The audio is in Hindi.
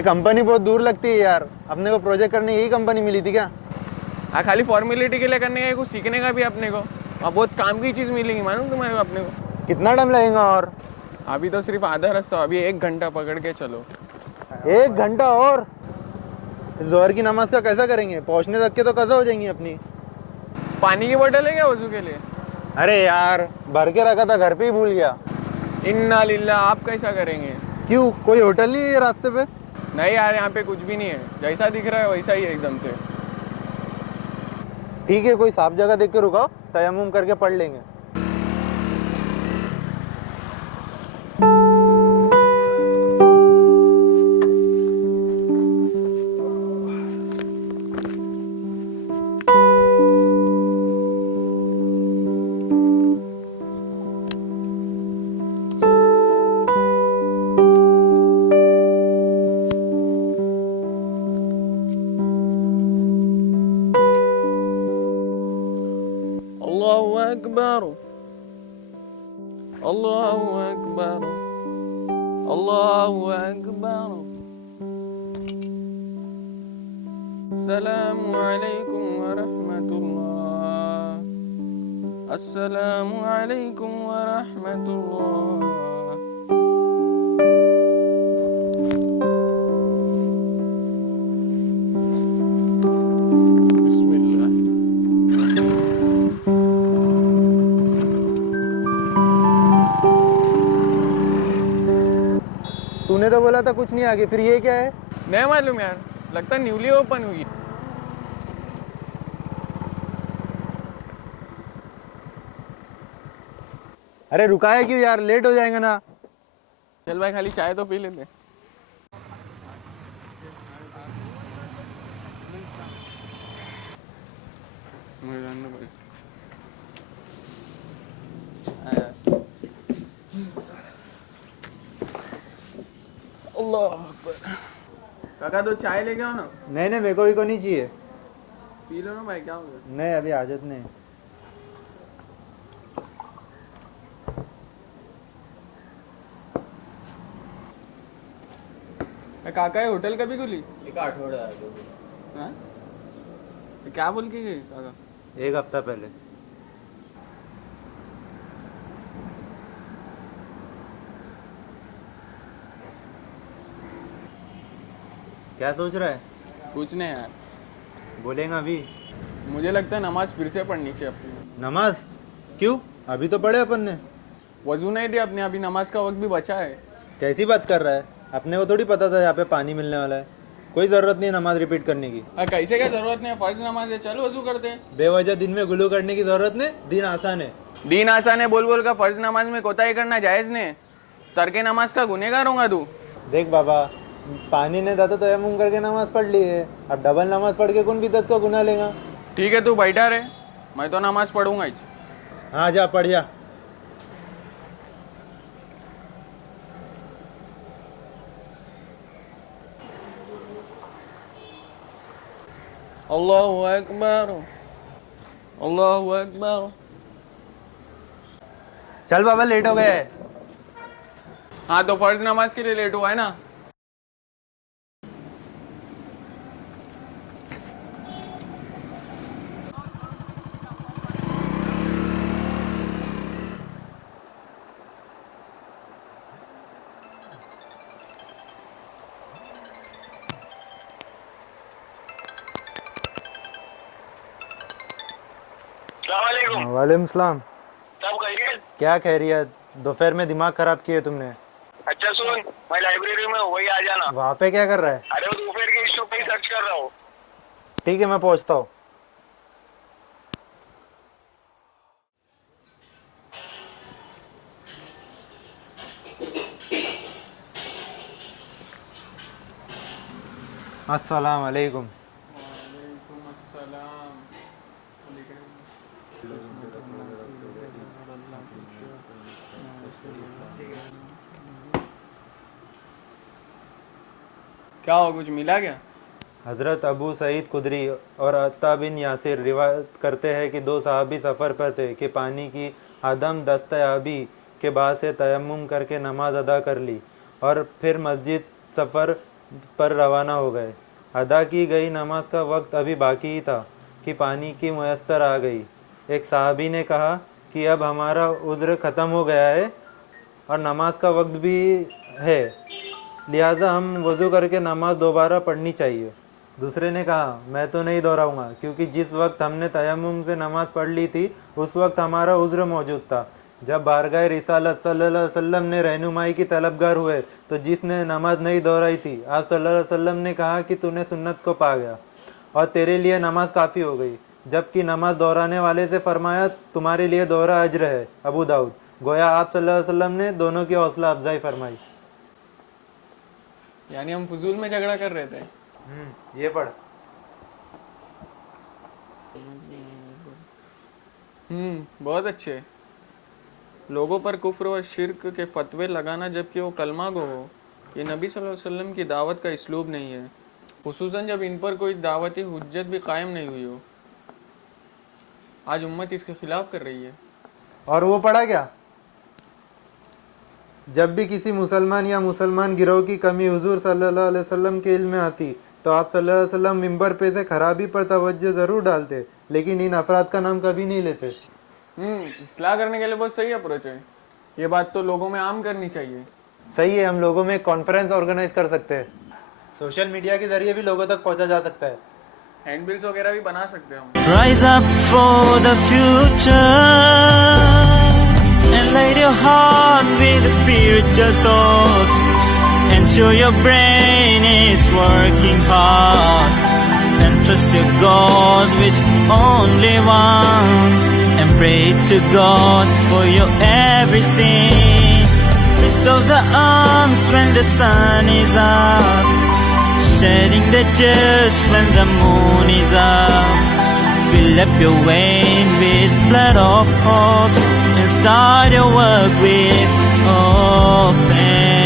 ये कंपनी बहुत दूर लगती है यार। अपने को प्रोजेक्ट करने यही कंपनी मिली थी क्या? हाँ, खाली फॉर्मेलिटी के लिए करने का, कुछ सीखने का भी अपने को, और बहुत काम की चीज़ मिलेगी मालूम तुम्हारे को अपने को। कितना टाइम लगेगा और? अभी तो सिर्फ आधा रास्ता, अभी 1 घंटा पकड़ के चलो। 1 घंटा और? जोहर की नमाज का कैसा करेंगे? पहुंचने तक के तो कज़ा हो जाएंगी अपनी। पानी की बोतल है क्या वजू के लिए? अरे यार, भर के रखा था, घर पे ही भूल गया। इन्ना लिल्ला, आप कैसा करेंगे? क्यों, कोई होटल नहीं है ये रास्ते पे? नहीं यार, यहाँ पे कुछ भी नहीं है, जैसा दिख रहा है वैसा ही है एकदम से। ठीक है, कोई साफ जगह देख के रुकाओ, तयम्मुम करके पढ़ लेंगे। अल्लाहु अकबर, अल्लाहु अकबर, अल्लाहु अकबर। अस्सलामु अलैकुम व रहमतुल्लाह, अस्सलामु अलैकुम व रहमतुल्लाह। बिस्मिल्लाह। तूने तो बोला था कुछ नहीं आगे, फिर ये क्या है? नहीं मालूम यार, लगता है न्यूली ओपन हुई। अरे रुकाया क्यों यार, लेट हो जाएगा ना। चल भाई, खाली चाय तो पी लेते। मुझे जानना पड़ेगा। अल्लाह अकबर। काका तो चाय लेके आओ ना। नहीं नहीं, मेरे को भी को नहीं चाहिए। पी लो ना भाई, क्या हो गया? नहीं, अभी आदत नहीं। काका ये होटल कभी खुली? एक आठवड़ा हाँ? क्या बोल के गए काका? 1 हफ्ता पहले। क्या सोच रहा है? कुछ नहीं यार, बोलेगा अभी? मुझे लगता है नमाज फिर से पढ़नी चाहिए अपनी। नमाज? क्यों, अभी तो पढ़े अपन ने। वजू नहीं दिया अपने, अभी नमाज का वक्त भी बचा है। कैसी बात कर रहा है? अपने को थोड़ी पता था यहाँ पे पानी मिलने वाला है। कोई जरूरत नहीं है नमाज रिपीट करने की। कैसे, क्या जरूरत नहीं है? फर्ज नमाज है, चलो वजू करते हैं। बेवजह दिन में गुलू करने की जरूरत नहीं, दिन आसान है। दीन आसान है बोल बोल का फर्ज नमाज में कोताही करना जायज नहीं। तर्के नमाज का गुनहगार होगा तू। देख बाबा, पानी नहीं था तो तयम्मुम करके नमाज पढ़ ली है। अब डबल नमाज पढ़ के कौन बिदअत का गुनाह लेगा? ठीक है, तू बैठा रहे, मैं तो नमाज पढ़ूंगा ही। हाँ जा, पढ़ जा। अल्लाहु अकबर, अल्लाहु अकबर। चल बाबा, लेट हो गए। हाँ तो फर्ज नमाज के लिए लेट हुआ है ना। वालेकुम सलाम। सब खैरियत? क्या खैरियत, दोपहर में दिमाग खराब किए तुमने। अच्छा सुन, मैं लाइब्रेरी में हूँ, वही आ जाना। वहाँ पे क्या कर रहा है? अरे वो दोपहर के इश्यू पे ही सर्च कर रहा हूँ। ठीक है, मैं पहुँचता हूँ। अस्सलाम वालेकुम। क्या हो, कुछ मिला क्या? हज़रत अबू सईद खुदरी और अत्ता बिन यासिर रिवायत करते हैं कि 2 सहाबी सफ़र पर थे कि पानी की आदम दस्तयाबी के बाद से तयम्मुम करके नमाज अदा कर ली और फिर मस्जिद सफ़र पर रवाना हो गए। अदा की गई नमाज का वक्त अभी बाकी ही था कि पानी की मुयस्सर आ गई। एक साहबी ने कहा कि अब हमारा उज़्र ख़त्म हो गया है और नमाज का वक्त भी है, लिहाजा हम वज़ू करके नमाज दोबारा पढ़नी चाहिए। दूसरे ने कहा, मैं तो नहीं दोहराऊंगा, क्योंकि जिस वक्त हमने तयम्मुम से नमाज पढ़ ली थी उस वक्त हमारा उज़्र मौजूद था। जब बारगाह रिसालत सल्लल्लाहु अलैहि वसल्लम ने रहनुमाई की तलबगार हुए तो जिसने नमाज नहीं दोहराई थी, आप सल्लल्लाहु अलैहि वसल्लम ने कहा कि तूने सुन्नत को पा गया और तेरे लिए नमाज काफ़ी हो गई, जबकि नमाज दोहराने वाले से फरमाया तुम्हारे लिए दोहरा अज्र है। अबू दाऊद। गोया आप सल्लल्लाहु अलैहि वसल्लम ने दोनों की हौसला अफजाई फरमाई। यानी हम फजूल में झगड़ा कर रहे थे। ये पढ़। बहुत अच्छे। लोगों पर कुफ्र और शिर्क के फतवे लगाना जबकि वो कलमा गो हो, ये नबी सल्लल्लाहु अलैहि वसल्लम की दावत का इसलूब नहीं है, खुसूसन जब इन पर कोई दावती हुज्जत भी कायम नहीं हुई हो। आज उम्मत इसके खिलाफ कर रही है। और वो पढ़ा क्या? जब भी किसी मुसलमान या मुसलमान गिरोह की कमी हुजूर सल्लल्लाहु अलैहि वसल्लम के इल्म में आती तो आप सल्लल्लाहु अलैहि वसल्लम मिंबर पे से खराबी पर तवज्जो जरूर डालते, लेकिन इन अफराद का नाम कभी नहीं लेते। इस्लाह करने के लिए बहुत सही अप्रोच है। ये बात तो लोगों में आम करनी चाहिए। सही है, हम लोगों में कॉन्फ्रेंस ऑर्गेनाइज कर सकते हैं, सोशल मीडिया के जरिए भी लोगों तक पहुंचा जा सकता है। हैंडबिल्स वगैरह भी बना सकते हैं हम। Rise up for the future and light your heart with spiritual thoughts. Ensure your brain is working hard and trust your God which only one, and pray to God for your every sin. Lift up the arms when the sun is up, shedding the tears when the moon is up. Fill up your vein with blood of hope and start your work with open